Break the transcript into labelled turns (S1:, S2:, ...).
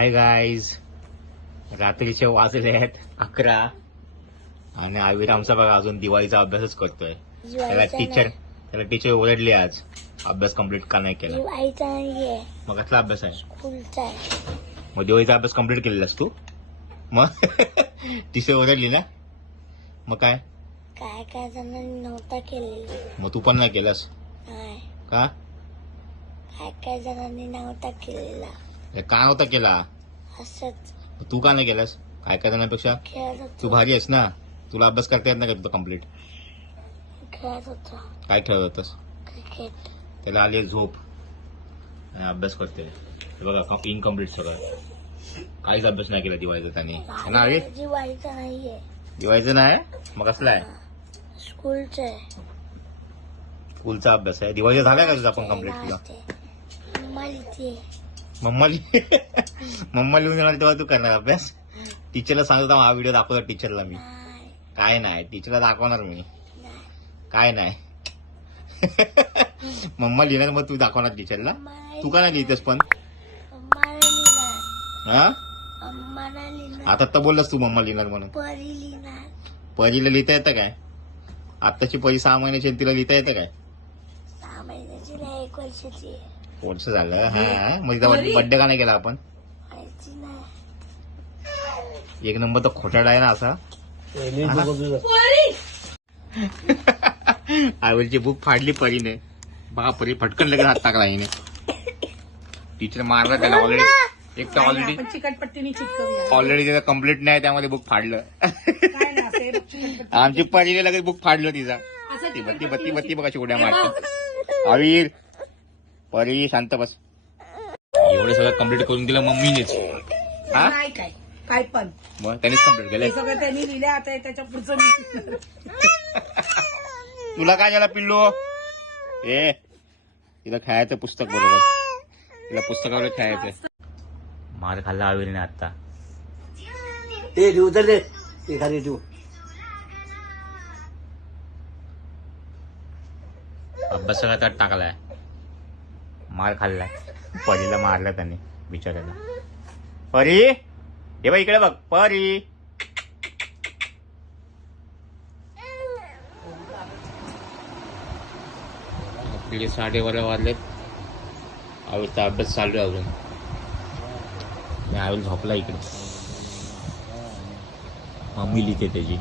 S1: Hi guys रात्रीचे वाजले आहेत अकरा. आणि आविर आमचा बघा अजून दिवाळीचा अभ्यासच करतोय. त्याला टीचर त्याला टीचर ओरडली आज. अभ्यास कंप्लीट का नाही केला? मग कसला अभ्यास आहे? मग दिवाळीचा अभ्यास कंप्लीट केलेलास तू? मग? टीचर ओरडली ना? मग काय?
S2: काय काय नव्हता केलेला.
S1: मग तू पण नाही केलास? का?
S2: काय काय जणांनी नव्हता केलेला.
S1: हे का नव्हता केला?
S2: असंच.
S1: तू का नाही केलास? काय काय
S2: खेळत
S1: तू
S2: होतो
S1: भारी आहेस ना. तुला अभ्यास करता येत नाही का तुझं कंप्लीट
S2: खेळत होतो.
S1: काय खेळत होतास?
S2: क्रिकेट.
S1: त्याला आली झोप. आणि अभ्यास करते हे बघा इनकम्प्लीट सगळं. काहीच अभ्यास नाही केला दिवाळीचा त्याने. है ना अरे
S2: दिवाळीचा नाहीये.
S1: दिवाळीचं नाही? मग कसला आहे?
S2: स्कूलचा आहे.
S1: स्कूलचा अभ्यास आहे. दिवाळीचा झालाय का तुझा आपण कंप्लीट केला
S2: मम्मा लिहिते
S1: मम्मा लिह- मम्मा लिहून देणार तेव्हा तू करणार अभ्यास? टीचरला सांगतो हा व्हिडिओ दाखवतो टीचरला मी. काय नाही टीचरला दाखवणार मी. काय नाही. मम्मा लिहिणार मग तू दाखवणार टीचरला तू का नाही लिहितेस पण? हा? आता तर बोललास तू मम्मा लिहिणार म्हणून. परीला लिहिता येतं काय? आत्ताची परी सहा महिन्याची तिला लिहिता येतं काय? वर्ष झालं? हा मग तिचा बड्डे का नाही केला आपण? एक नंबर तर खोटाडा आहे ना असा. आईवरची बुक फाडली परीने. बघा परी फटकन लगेच हात टाकला हिने. टीचर मारला त्याला ऑलरेडी एक तर ऑलरेडी
S3: चिकटपट्टीने
S1: ऑलरेडी त्याचं कंप्लीट नाही त्यामध्ये बुक फाडलं. आमची परीने लगेच बुक फाडलं तिचा
S3: असं
S1: ती बत्ती बत्ती बत्ती बघा उड्या मारते. आवीर! परी शांत बस. एवढं सगळं कंप्लीट करून दिलं मम्मीनेच. हा?
S3: नाही काय काय पण.
S1: मग त्यांनीच कंप्लीट
S3: हे
S1: केलंय
S3: सगळं त्यांनी लिहिले आता हे त्याच्या पुढचं मी शिकणार.
S1: तुला काय झालं पिल्लू? ए तिला खेळायचं पुस्तक बरोबर तिला पुस्तकावर खेळायचं मार खाल्ला आविरने आता
S4: ते देऊ तर दे. ते खाली देऊ
S1: अभ्यास सगळा त्यात टाकलाय. मार खाल्लाय. परीला मारला त्याने बिचारायला परी हे बघ इकडे बघ परी. आपले साडेबारा वाजलेत. तर अभ्यास चालू आहे अजून. आणि झोपला इकडे. मम्मी लिहिते त्याची.